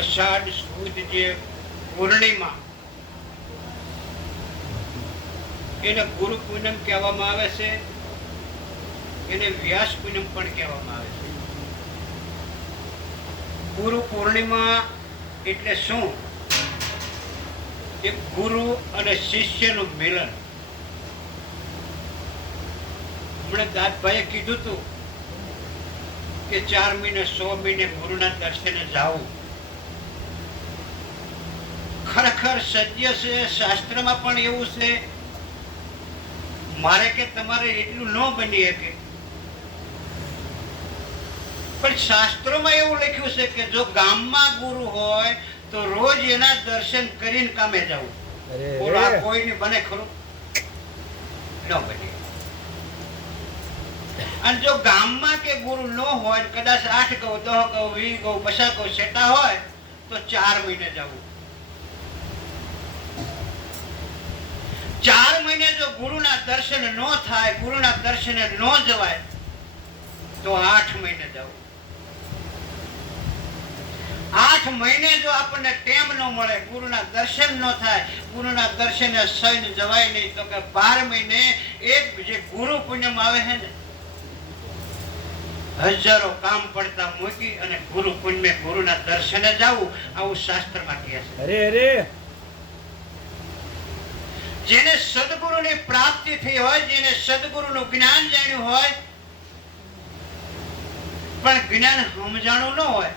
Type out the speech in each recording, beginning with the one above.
અષાઢ સુદ જે પૂર્ણિમા એને ગુરુ પૂનમ કહેવામાં આવે છે, એને વ્યાસ પૂનમ પણ કહેવામાં આવે છે. ગુરુ પૂર્ણિમા એટલે શું? એક ગુરુ અને શિષ્યનું મિલન. હમણાં દાદભાઈએ કીધું હતું કે 4 મહિને 100 મહિને ગુરુના દર્શને જાવું. ખરેખર સત્ય છે, શાસ્ત્રમાં પણ એવું છે. મારે કે તમારે એટલું ન બની શકે, પણ શાસ્ત્રોમાં એવું લખ્યું છે કે જો ગામમાં ગુરુ હોય તો રોજ એના દર્શન કરીને કામે જવું. કોઈને બને ખરું? ન બને. અને જો ગામમાં કે ગુરુ ન હોય, કદાચ 8 ગૌ 10 ગૌ 20 ગૌ 50 ગૌ સેટા હોય તો 4 મહિને જવું. 4 મહિને જો ગુરુના દર્શન ન થાય, ગુરુના દર્શને ન જવાય તો 8 મહિને જવું. 8 મહિને જો આપણને ટેમ ન મળે, ગુરુના દર્શન ન થાય, ગુરુના દર્શને સહીને જવાય નહીં, તો કે 12 મહિને એક જે ગુરુ પૂનમ આવે છે ને, હજારો કામ પડતા મૂકી અને ગુરુ પૂનમે ગુરુના દર્શને જવું, આવું શાસ્ત્રમાં કહે છે. અરે જેને સદગુરુની પ્રાપ્તિ થઈ હોય, જેને સદગુરુનું જ્ઞાન જાણ્યું હોય, પણ જ્ઞાન સમજાણું ન હોય,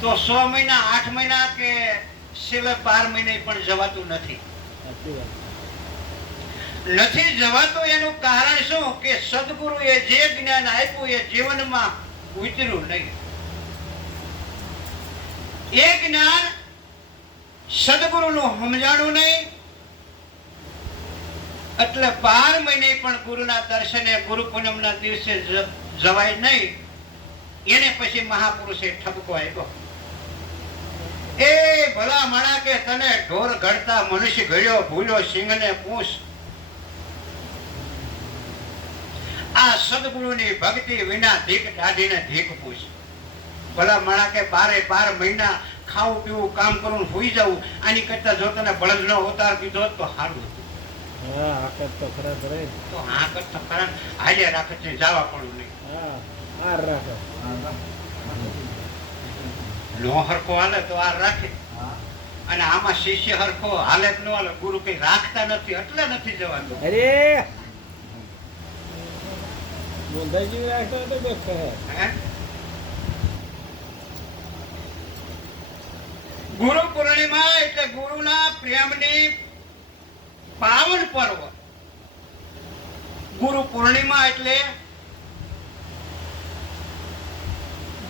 તો 100 મહિના 8 મહિના કે સિવાય 12 મહિને પણ જવાતું નથી. નથી જવાતું. એનું કારણ શું? કે સદગુરુએ જે જ્ઞાન આપ્યું એ જીવનમાં ઉતર્યું નહીં. એ જ્ઞાન સદગુરુનું સમજાણું નહીં, એટલે 12 મહિને પણ ગુરુના દર્શને ગુરુ પૂનમના દિવસે જવાય નહીં. એને પછી મહાપુરુષે ઠપકો આપ્યો, એ ભલા માણા કે તને ઢોર ઘડતા મનુષ્ય ઘડ્યો, ભૂલ્યો સિંહને પૂછ. આ સદગુરુની ભક્તિ વિના ધીક દાઢીને ધીક પૂછ. ભલા માણા કે 12 મહિના ખાવું પીવું કામ કરવું સુઈ જવું, આની કરતા જો તને બળદનો અવતાર દીધો તો સારું હતું. તો હા કરતો ખરા હાલે રાખે છે, જવા પડવું નહીં. નો હરખો હાલે તો આ રાખે, અને આમાં શિષ્ય હરખો હાલે ન હાલે, ગુરુ કઈ રાખતા નથી એટલે નથી જવાતું. અરે ગુરુ પૂર્ણિમા એટલે ગુરુના પ્રેમની પાવન પર્વ. ગુરુ પૂર્ણિમા એટલે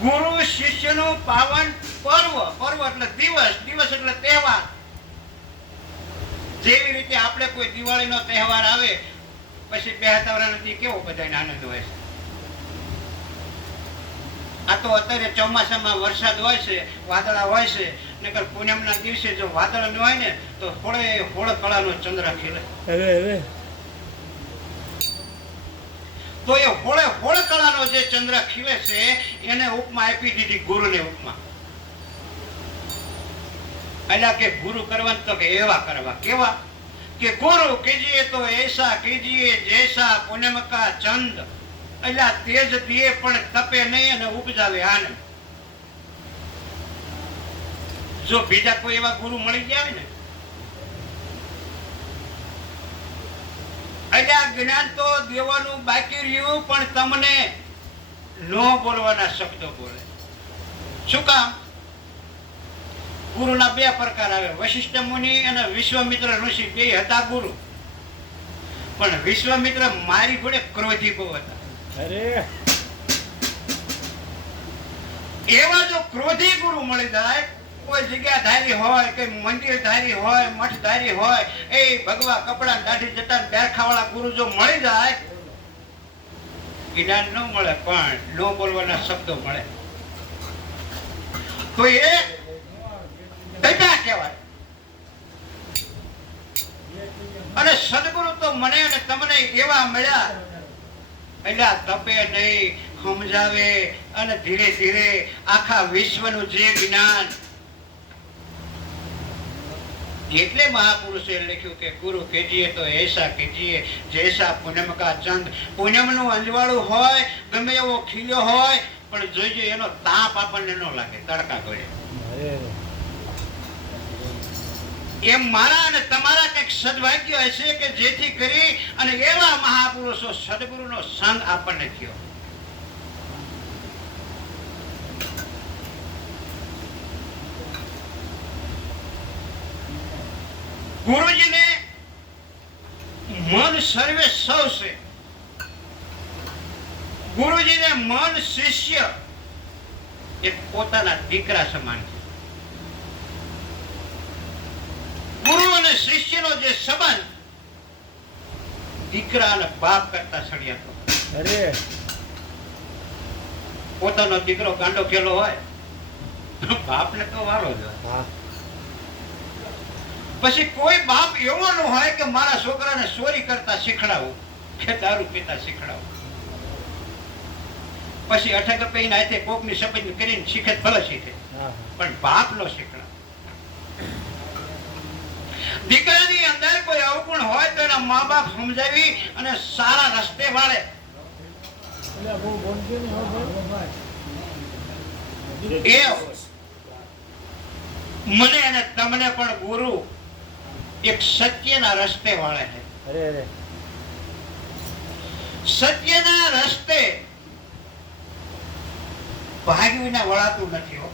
ગુરુ શિષ્યનું પાવન પર્વ. પર્વ એટલે દિવસ, દિવસ એટલે તહેવાર. જેવી રીતે આપણે કોઈ દિવાળીનો તહેવાર આવે પછી બેહતા વર્ષથી કેવો બધાને આનંદ હોય છે. આ તો અત્યારે ચોમાસામાં વરસાદ હોય છે, વાદળા હોય છે, નકર પૂનમના દિવસે જો વાદળ ન હોય ને તો હોળ કળાનો ચંદ્ર ખીલે. તો એ હોળ કળાનો જે ચંદ્ર ખીલે છે એને ઉપમા આપી દીધી ગુરુને ઉપમા. એટલે કે ગુરુ કરવા તો કે એવા કરવા. કેવા? કે ગુરુ કીજીએ તો ऐसा कीजिए जैसा पूनम का चंद. એટલે તેજ દિયે પણ તપે નહીં અને ઉપજાવે આનંદ. જો બીજા કોઈ એવા ગુરુ મળી ગયા ને, એટલે આ જ્ઞાન તો દેવાનું બાકી રહ્યું, પણ તમને ન બોલવાના શબ્દો બોલે. શું કામ? ગુરુના 2 પ્રકાર આવે, વશિષ્ઠ મુનિ અને વિશ્વામિત્ર ઋષિ. 2 હતા ગુરુ, પણ વિશ્વામિત્ર મારી જોડે ક્રોધી બહુ હતા. એવા જો ક્રોધી ગુરુ મળી જાય, કોઈ જગ્યા ધારી હોય કે મંદિર ધારી હોય, મઠ ધારી હોય, એ ભગવા કપડા દાઢી જટા બેરખા વાળા ગુરુ જો મળી જાય, જ્ઞાન ન મળે પણ ન બોલવાના શબ્દો મળે, તો એ દગા કહેવાય. અને સદગુરુ તો મને અને તમને એવા મળ્યા, એટલે તપે નહીં, સમજાવે અને ધીરે ધીરે આખા વિશ્વનું જે જ્ઞાન, એટલે મહાપુરુષે લખ્યું કે ગુરુ કીજીએ તો ऐसा કીજીએ जैसा પૂનમ કા ચંદ. પૂનમનું અંજવાળું હોય, ગમે એવો ખીલ્યો હોય, પણ જોઈજો એનો તાપ આપણને ન લાગે તડકા ગળે. એમ મારા અને તમારા કંઈક સદભાગ્ય હશે કે જેથી કરી અને એવા મહાપુરુષો સદગુરુનો સંગ આપણને થયો. ગુરુજીને મન સર્વે સૌ છે. ગુરુજીને મન શિષ્ય એક પોતાના દીકરા સમાન છે. ગુરુ અને શિષ્યનો જે સંબંધ દીકરા અને બાપ કરતા સળિયાતો. અરે પોતાનો દીકરો ગાંડો ખેલો હોય, બાપને તો વારો જ હોય. હા પછી કોઈ બાપ એવો ન હોય કે મારા છોકરાને ચોરી કરતા શીખડાવું કે દારૂ પીતા શીખડાવું. પછી અઠક પૈને હાથે કોકની શપથ કરીને શીખે ભલે શીખે, પણ બાપ નો શીખડાવ. દીકરાની અંદર કોઈ અવગુણ હોય તો એના મા બાપ સમજાવી અને સારા રસ્તે વાળે. એ મને અને તમને પણ ગુરુ એક સત્યના રસ્તે વાળે છે. અરે સત્યના રસ્તે ભાગ વિના વળાતું નથી. હો,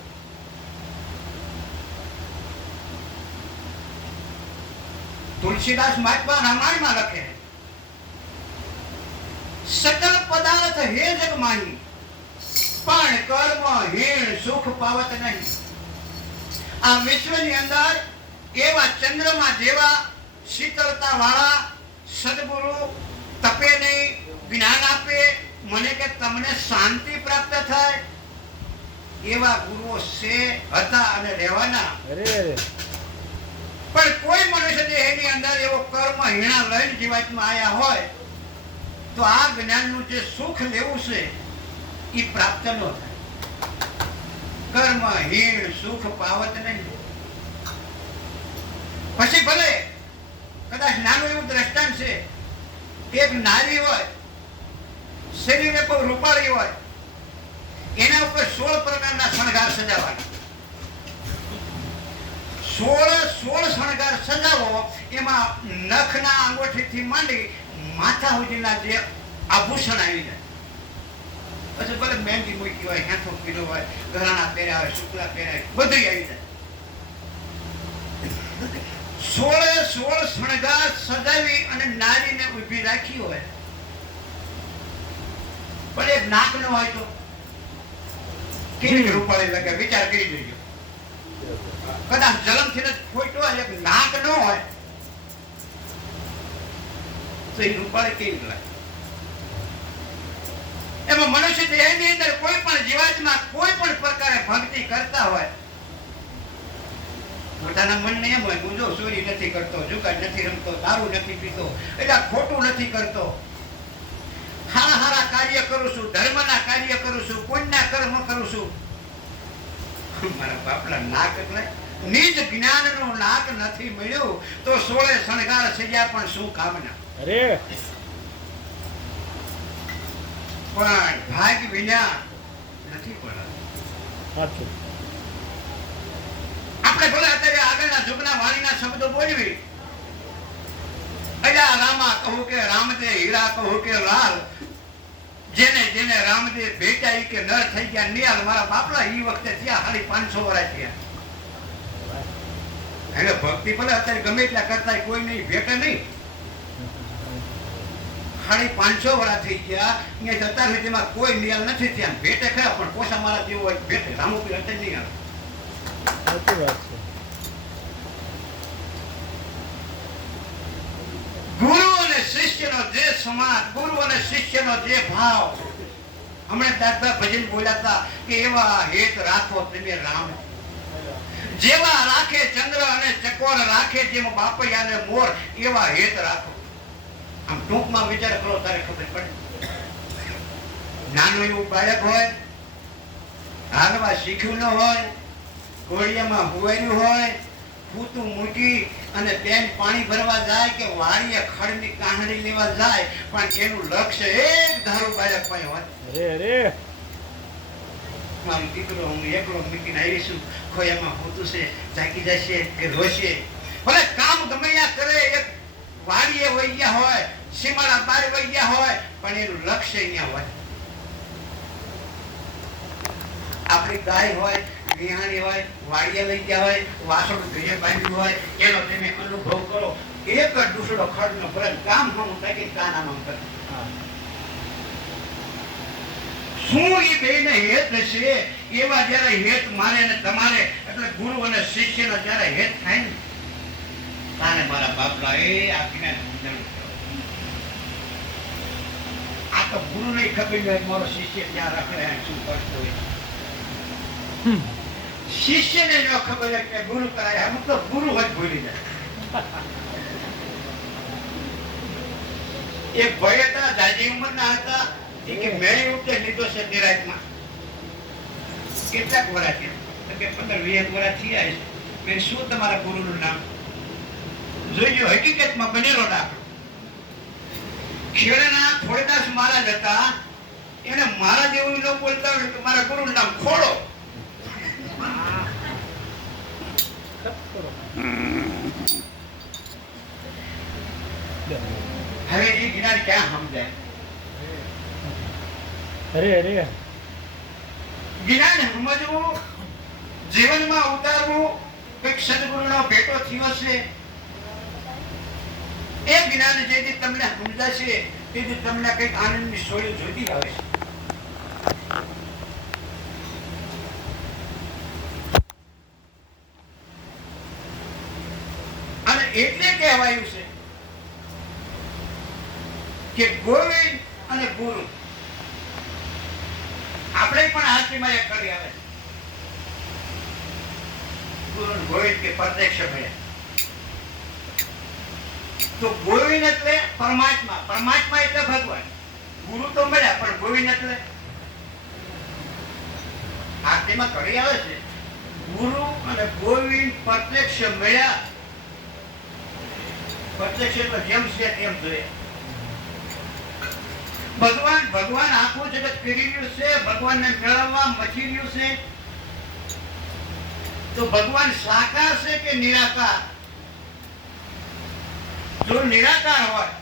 તુલસીદાસ મહાત્મા રામાયણમાં લખે, સકલ પદાર્થ હે જગ માહી, પણ કર્મ હીણ સુખ પાવત નહીં. આ વિશ્વની અંદર એવા ચંદ્રમાં જેવા શીતળતા વાળા સદગુરુ તપે નહીં, જ્ઞાન આપે, મને કે તમને શાંતિ પ્રાપ્ત થાય, એવા ગુરુઓ છે, હતા અને રહેવાના. પણ કોઈ મનુષ્ય દેહની અંદર એવો કર્મ હીણા લઈને જીવાતમાં આયા હોય તો આ જ્ઞાનનું જે સુખ લેવું છે એ પ્રાપ્ત ન થાય. કર્મ હીણ સુખ પાવત નહીં. પછી ભલે કદાચ નાનું એવું દ્રષ્ટાંત છે, એક નારી હોય, શરીરે બહુ રૂપાળી હોય, એના ઉપર 16 પ્રકારના શણગાર સજાવવાના. 16 શણગાર સજાવો, એમાં નખના અંગૂઠીથી માંડી માથા સુધીના જે આભૂષણ આવી જાય. પછી ભલે મહેંદી મૂકી હોય, હાથો પીધો હોય, ઘરાણા પહેર્યા હોય, શુક્લા પહેર્યા હોય, બધું આવી જાય. 16 શણગાર સજાવી અને નારીને ઊભી રાખી હોય, પણ એક નાક ન હોય તો કેવી રૂપાળી લાગે, વિચાર કરી જોજો. કદાચ જલમથી જ ખોટો હોય, એક નાક ન હોય તો એ રૂપાળી કેવી લાગે. એમાં મનુષ્ય દેહની અંદર કોઈ પણ જીવાતમાં કોઈ પણ પ્રકારે ભક્તિ કરતા હોય, પોતાના મનને એમ હોય, હું જો ચોરી નથી કરતો, જુગાર નથી રમતો, દારૂ નથી પીતો, એટલે ખોટું નથી કરતો, સારા સારા કાર્ય કરું છું, ધર્મના કાર્ય કરું છું, પુણ્યના કર્મ કરું છું. મારા બાપલા નાક એટલે નિજ જ્ઞાનનું નાક નથી મળ્યું તો 16 શણગાર સજ્યા પણ શું કામના. અરે પણ ભાગ વિના નથી પડ્યું. સાચું. આપણે ભલે અત્યારે આગળના જુગના વાણીના શબ્દો બોલવી, અજા રામા કહું કે રામદેવ, હીરા કહું કે લાલ, જેને જેને રામદેવ ભેટ્યા કે નર થઈ ગયા નિયાલ. મારા બાપલા ઈ વખતે થયા 550 વર્ષ થયા. હવે ભક્તિ ભલે અત્યારે ગમે એટલા કરતા કોઈ નહીં, ભેટે નહીં. 550 વર્ષ થઈ ગયા, અહીંયા અત્યાર સુધીમાં કોઈ નિયાલ નથી થયા. ભેટે ખરા, પણ પોસા મારા જેવો હોય ભેટે, રામોપીર અત્યારે નહીં આવે. સાચી વાત છે. ગુરુ અને શિષ્યનો જે સમાજ, ગુરુ અને શિષ્યનો જે ભાવ, હમણાં દાદા ભજન બોલ્યા હતા કે એવા હેત રાખો તમે રામ, જેવા રાખે ચંદ્ર અને ચકોર રાખે, જેમ બાપૈયા અને મોર, એવા હેત રાખો. આમ ટૂંકમાં વિચાર કરો તારે ખબર પડે. નાનું એવું બાળક હોય, હાલવા શીખ્યું ન હોય, ઘોડિયામાં હુવાયું હોય, ફૂતું મૂકી અને તેમ પાણી ભરવા જાય કે વાડીએ ખડની કાંહડી લેવા જાય, પણ એનું લક્ષ્ય એક ધારું બાળક પાસે હોય. અરે મારો દીકરો હું એકલો મૂકીને આવીશું, ખોયામાં હોતું છે, જાગી જશે કે રોશે. ભલે કામ ગમે ત્યાં કરે, એક વાડીએ વહી ગયા હોય, સીમાડા બાર વહી ગયા હોય, પણ એનું લક્ષ્ય અહીંયા હોય. આપણી ગાય હોય, વિહાણી હોય, વાડીએ લઈ ગયા હોય, વાસણ ઘરે બાંધ્યું હોય, એનો તમે અનુભવ કરો. એક જ દૂસરો ખડનો ભરે કામ હું તાકી કાનામાં કરે. શું એ બેને હેત છે? એવા જયારે હેત મારે ને તમારે, એટલે ગુરુ અને શિષ્યનો જયારે હેત થાય ને, તાને મારા બાપલા એ આપીને સમજણ કરો. આ તો ગુરુ નહીં ખબર હોય મારો શિષ્ય ક્યાં રાખે શું કરતો હોય. શિષ્યને જો ખબર હોય કે ગુરુ કરાય, અમુક તો ગુરુ જ ભૂલી જાય. એક ભાઈ હતા, જાજી ઉંમરના હતા, એ કે મેળી ઉપદેશ લીધો છે નિરાજમાં. કેટલાક વર્ષ થયા? કે 15-20 વર્ષ થયા છે. મેં શું તમારા ગુરુનું નામ જોઈજો? હકીકતમાં બનેલો દાખલો. ખેડાના ખોડદાસ મહારાજ હતા, એને મારા જેવું ન બોલતા હોય તો મારા ગુરુનું નામ ખોડો. હવે એ જ્ઞાન ક્યાં સમજાય? અરે જ્ઞાન સમજવું, જીવનમાં ઉતારવું, કઈક સદગુરુનો ભેટો થયો છે. એ જ્ઞાન જેથી તમને સમજાશે તેથી તમને કઈક આનંદની સોળી જોતી આવે છે. અને એટલે કહેવાયું છે કે ગોવિંદ અને ગુરુ આપણે પણ હાથીમાં એક કરી આવે. ગુરુ ગોવિંદ કે પ્રત્યક્ષ મળ્યા. તો ગોવિંદ એટલે પરમાત્મા, પરમાત્મા એટલે ભગવાન. ગુરુ તો મળ્યા, પણ ગોવિંદ એટલે હાથીમાં કરી આવે છે. ગુરુ અને ગોવિંદ પ્રત્યક્ષ મળ્યા. પ્રત્યક્ષ એટલે જેમ છે તેમ જોયા. ભગવાન આખું જગત કરી રહ્યું છે, ભગવાનને મેળવવા મચી રહ્યું છે. તો ભગવાન સાકાર છે કે નિરાકાર? જો નિરાકાર હોય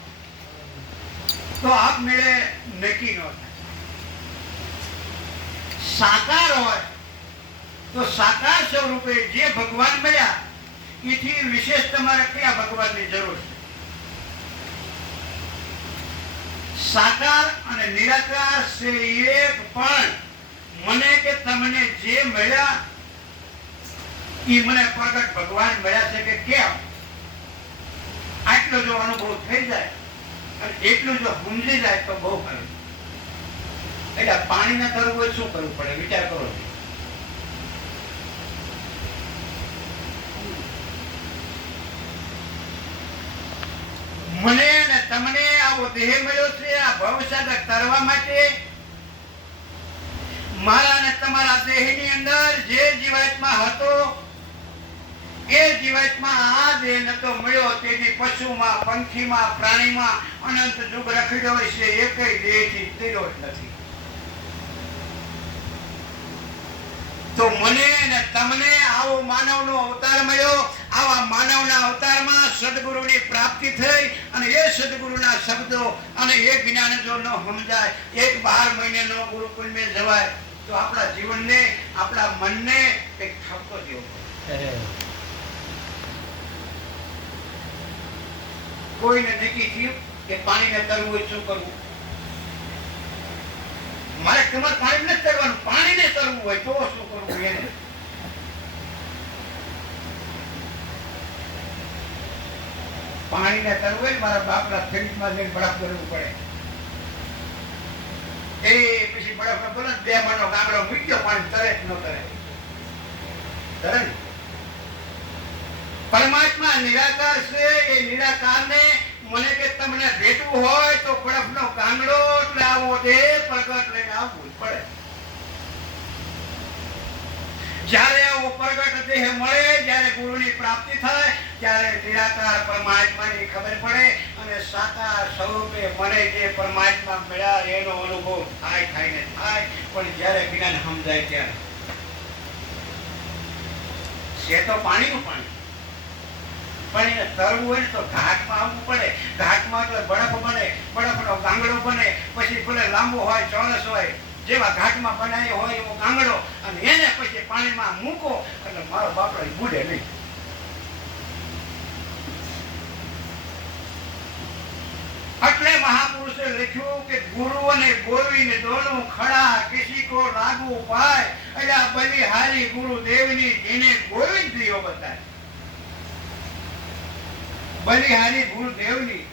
તો આપમેળે નક્કી ન થાય. સાકાર હોય તો સાકાર સ્વરૂપે જે ભગવાન મળ્યા એથી વિશેષ તમારે કયા ભગવાનની જરૂર છે? સાકાર અને નિરાકાર છે એક, પણ મને કે તમને જે મળ્યા એ મને પ્રગટ ભગવાન મળ્યા છે કે કેમ? આટલો જો અનુભવ થઈ જાય અને એટલું જો સમજી જાય તો બહુ ખરું. એટલે પાણી ના કરવું હોય શું કરવું પડે? વિચાર કરો. મને ને તમને આવો દેહ મળ્યો છે આ ભવસાગર તરવા માટે. મારા ને તમારા દેહની અંદર જે જીવાત્મા હતો એ જીવાત્મા આ દેહ નતો મળ્યો તેથી પશુમાં, પંખીમાં, પ્રાણીમાં અનંત યુગ રખડ્યો છે. એકય દેહથી તીર્યો જ નથી. તો મને ને તમને આવો માનવનો અવતાર મળ્યો. આવા માનવના અવતારમાં સદગુરુની પ્રાપ્તિ થઈ અને એ સદગુરુના શબ્દો અને એ જ્ઞાન જો ન સમજાય, 1-12 મહિને નો ગુરુકુળમાં જવાય તો આપણા જીવનને, આપણા મનને એક ઠપકો દેવો પડે. કોઈને નક્કી થયું કે પાણીને તરવું હોય શું કરવું? મારે તમારે પાણી નથી તરવાનું, પાણીને તરવું હોય તો શું કરવું? એને પાણીને તરવું હોય મારા બાપના ફ્રીજમાં જઈને બરફ કરવું પડે. એ પછી બરફ બોલે 2 મણનો ગામડો મૂક્યો, પાણી તરે જ ન તરે. તરે ને? પરમાત્મા નિરાકાર છે. એ નિરાકારને મને કે તમને ભેટવું હોય તો બરફનો ગાંગડો એટલે આવો દે પ્રગટ લઈને આવવું જ પડે. જ્યારે આવો પ્રગટ દેહ મળે, જ્યારે ગુરુની પ્રાપ્તિ થાય, ત્યારે નિરાકાર પરમાત્માની ખબર પડે અને સાકાર સ્વરૂપે મને જે પરમાત્મા મળ્યા એનો અનુભવ થાય ને થાય. પણ જ્યારે જ્ઞાન સમજાય ત્યારે છે તો પાણીનું પાણી, પણ એને તરવું હોય ને તો ઘાટમાં આવવું પડે. ઘાટમાં એટલે બરફ બને, બરફનો ગાંગડો બને, પછી ભલે લાંબો હોય ચોરસ હોય, જેવા ઘાટમાં બનાવ્યો હોય એવો ગાંગડો, અને એને પછી પાણીમાં મૂકો એટલે મારો બાપડો બુડે નહીં. એટલે મહાપુરુષે લખ્યું કે ગુરુ અને ગોવિંદ દોનું ખડા કિસી કો લાગુ પાય. એટલે બલિહારી ગુરુદેવની જેને ગોવિંદ દિયો બતાય. બલિહારી ગુરુદેવની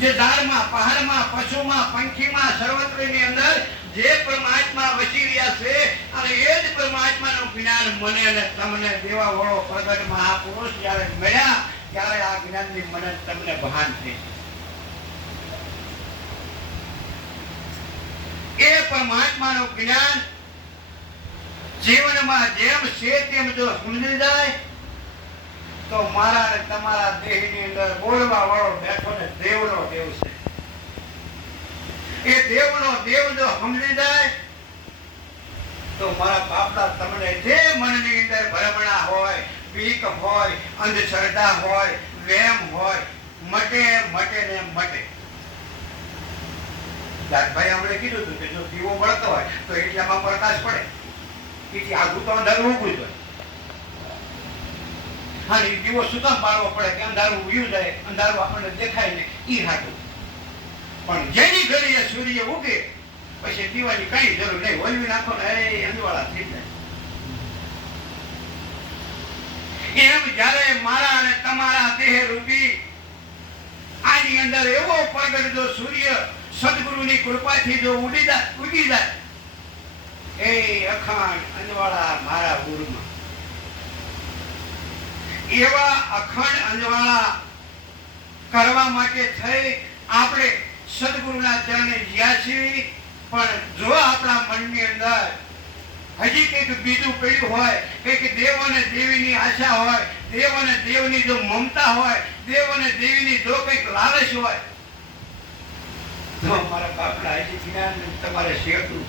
જે ઝાડમાં, પહાડમાં, પશુમાં, પંખીમાં, સર્વત્રની અંદર જે પરમાત્મા વસી રહ્યા છે, અને એ જ પરમાત્માનું જ્ઞાન મને અને તમને દેવા વાળો પ્રગટ મહાપુરુષ જ્યારે મળ્યા ત્યારે આ જ્ઞાનની મને તમને ભાન થઈ. એ પરમાત્માનું જ્ઞાન જીવનમાં જેમ છે તેમ જો સમજી જાય તો મારા અને તમારા દેહની અંદર બોલવા વાળો બેઠો ને દેવનો દેવ છે. એ દેવનો દેવ જો સમજી જાય તો મારા બાપડા તમને જે મનની અંદર ભરમણા હોય, બીક હોય, અંધશ્રદ્ધા હોય, વેમ હોય, મટે ને મટે. દાદભાઈ આપણે કીધું હતું કે જો દીવો બળતો હોય તો એટલામાં પ્રકાશ પડે, તેથી આગું તો અંધારું ઊભું જ હોય. હા, એ દીવો શું કામ બાળવો પડે કે અંધારું ઉગ્યું જાય, અંધારું આપણને દેખાય ને ઈ હાટું. પણ જેની ઘડીએ સૂર્ય ઉગે પછી દીવાની કઈ જરૂર નહીં, ઓલવી નાખો ને અંજવાળા થઈ જાય. એમ જ્યારે મારા અને તમારા દેહ રૂપી આની અંદર એવો પ્રગટ જો સૂર્ય સદગુરુની કૃપાથી જો ઉગી જાય, એ અખંડ અંજવાળા મારા ગુરુમાં, એવા અખંડ અંજવાળા કરવા માટે થઈ આપણે સદગુરુના ચરણે જ્યાં છીએ. પણ જો આપણા મનની અંદર હજી કંઈક બીજું પડ્યું હોય, કંઈક દેવ અને દેવીની આશા હોય, દેવ અને દેવની જો મમતા હોય, દેવ અને દેવીની જો કંઈક લાલચ હોય, તો મારા બાપના હજી જ્ઞાન તમારે શેરતું